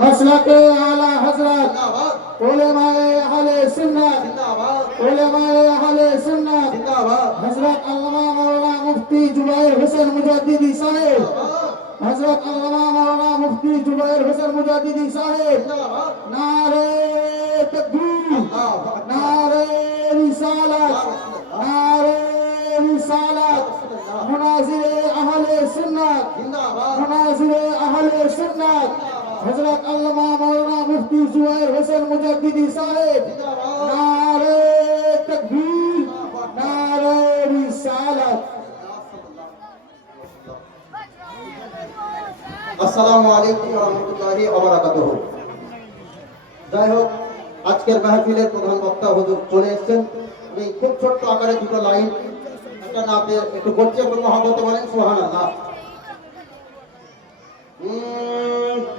मसलके आला हजरत उलेमाए अहले सुन्नत उलेमाए अहले सुन्नत हजरत अल्लामा मौलाना मुफ्ती जुबैर हुसैन मुजद्दिदी साहिब हजरत अल्लामा मौलाना मुफ्ती जुबैर हुसैन मुजद्दिदी साहिब नारे तकबीर नारे रिसालत नारे रिसालत मुनाजिर अहले सुन्नत मुनाजिर अहले सुन्नत हजरत अल्लामा मौलाना मुफ्ती जुबैर हुसैन मुजद्दिदी साहिब नारे तकबीर नारे रिसालत। আসসালামু আলাইকুম ওয়া রাহমাতুল্লাহি ওয়া বারাকাতুহু। যাই হোক, আজকের মাহফিলের প্রধান বক্তা হুজুর চলে এসেছেন। আমি খুব ছোট্ট আকারে দুটো লাইন একটা না পেয়ে একটু করছি, একটু মহব্বতে বলেন সুবহানাল্লাহ।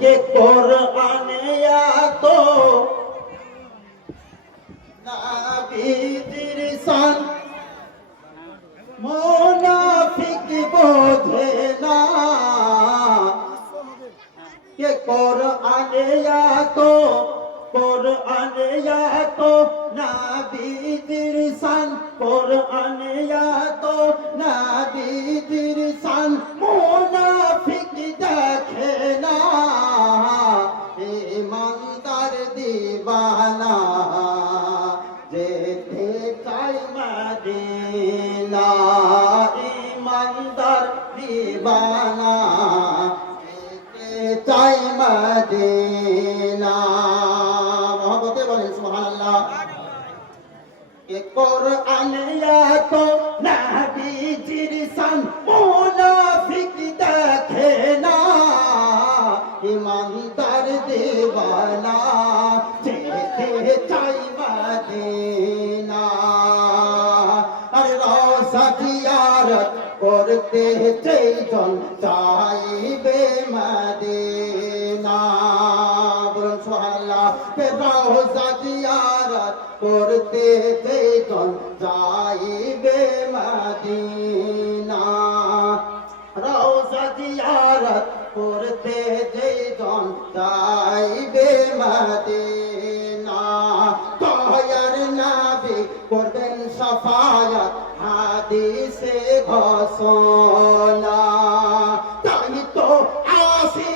কে কোরআনে আতো নাবির শান মুনাফিক বোঝে না, কে কোরআনে আতো নাবির শান কোরআনে আতো নাবির শান মুনাফিক দেখে না, ইমানদার দিওয়ানা যেতে চাই মদিনা, ইমানদার দিওয়ানা যেতে চাই মদিনা। মহব্বতে বলেন সুবহানাল্লাহ। কে কোরআনে আতো নবীজির শান মুনাফিক দেখে না, ইমানদার দিওয়ানা যেতে চাই মদিনা। আরে রওজা জিয়ারত করতে যেজন চাইবে মদিনা, বলুন সুবহানাল্লাহ। রওজা জিয়ারত করতে যেজন চাইবে মদিনা, রওজা জিয়ারত করতে যেজন চাইবে মদিনা, দয়ার নবী করবেন শাফায়াত হাদিসে ঘোষণা। তাই তো আসি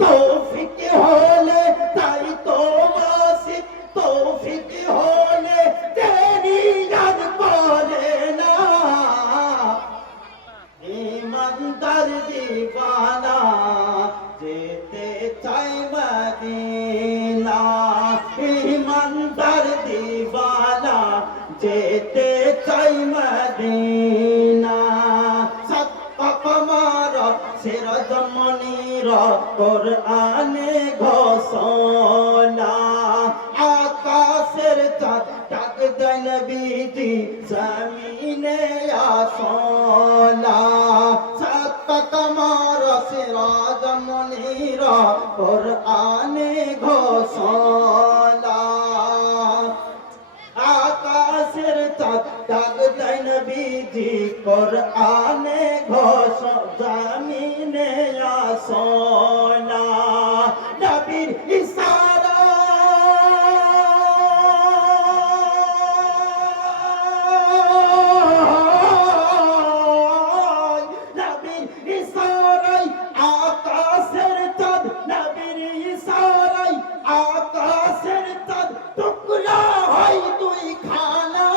তৌফিক হলে, তাই তো মাসিক তৌফিক হলে দেরি আর করে না, ইমানদার দিওয়ানা যেতে চাই মদিনা, ইমানদার দিওয়ানা যেতে চাই মদিনা। সিরাজ মনির কোরআনে ঘোষণা, আকাশের চাঁদ ডাক দেয় নবীজি জমিনে আসনা, সতকমার সিরাজ মনির কোরআনে ঘোষণা, আকাশের চাঁদ ডাক দেয় নবীজি কোরআনে ঘোষণা, জমিনে আসনা, নবীর ইশারা নবীর ইশারায় আকাশের চাঁদ, নবীর ইশারায় আকাশের চাঁদ টুকরা হয় দুই খানা,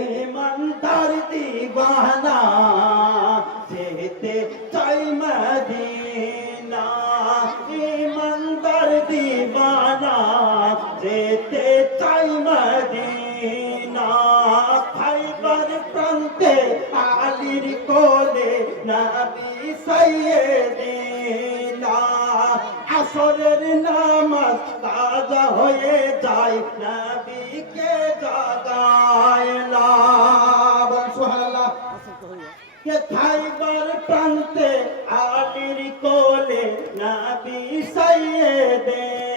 ইমানদার দিওয়ানা যেতে চাই মদিনা, ইমানদার দিওয়ানা যেতে চাই মদিনা। খাইবার প্রান্তে আলীর কোলে নবী সাইয়েদিনা, আসরের নামাজ কাজা হয়ে যায় নবীকে জাগায় না, বল সুবহানাল্লাহ। কে খাইবার প্রান্তে আলীর কোলে নবী সাইয়েদিনা,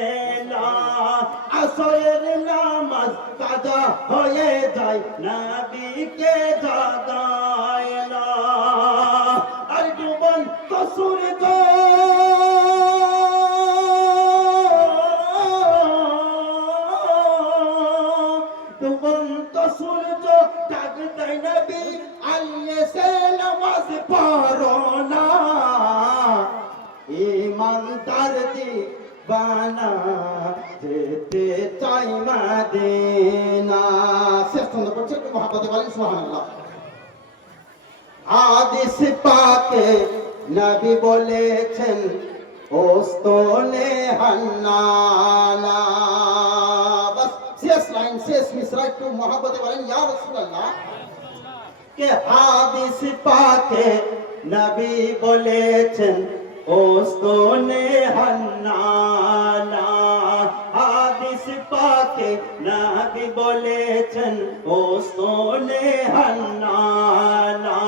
আসরের নামাজ কাজা হয়ে যায় নবীকে জাগায় না আর ডুবন্ত সূর্য ডুবন্ত সূর্য ডাক দেয় নবী আল্লাহ সে নামাজ পড়ো না ইমানদার দিবানা যেতে চাই মদিনা শেষ ছন্দ পড়ছে একটু মহাব্বতে বলেন সুবহানাল্লাহ হাদিস পাকে নবী বলেছেন ওস্তনে হান্নানা বাস শেষ লাইন শেষ মিসরা একটু মহাব্বতে বলেন ইয়া রাসূলুল্লাহ के हादिस पाके नबी बोलेছেন ওস্তনে হান্নানা হাদিস পাকে নবী বলেছেন ওস্তনে হান্নানা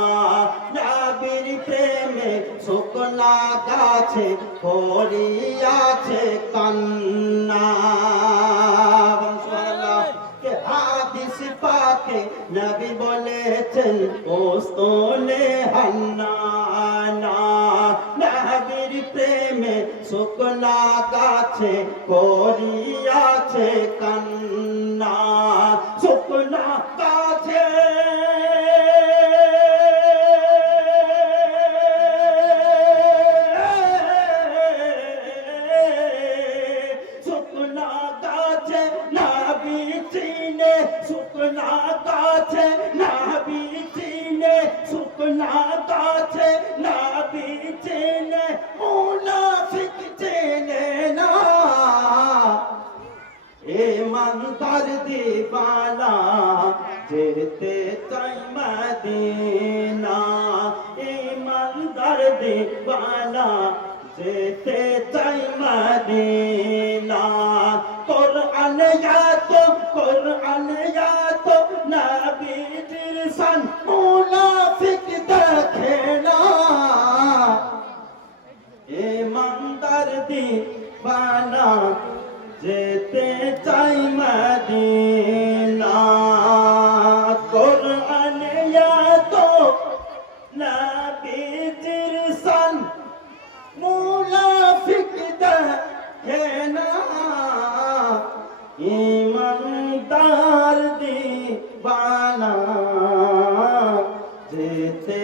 নবীর প্রেমে শুকনা গাছে করিয়াছে কান্না সুবহানাল্লাহ কে হাদিস পাকে নবী বলেছেন ওস্তনে হান্নানা নবীর প্রেমে শুকনা গাছে করিয়াছে কান্না শুকনা গাছে শুকনা গাছে নবী চিনে শুকনা গাছে নবী চিনে শুকনা গাছে নবী চিনে মুনাফিক চিনে না ইমানদার দিবানা যেতে চাই মদিনা ইমানদার দিবানা যেতে চাই মদিনা কোরআন ইয়াতো নবীজির শান মুনাফিক দেখে না ইমানদার দিবানা যেতে চাই মদিনা কোরআন ইয়াতো নবীজির শান মুনাফিক দেখে না ইমানদার দিবানা যেতে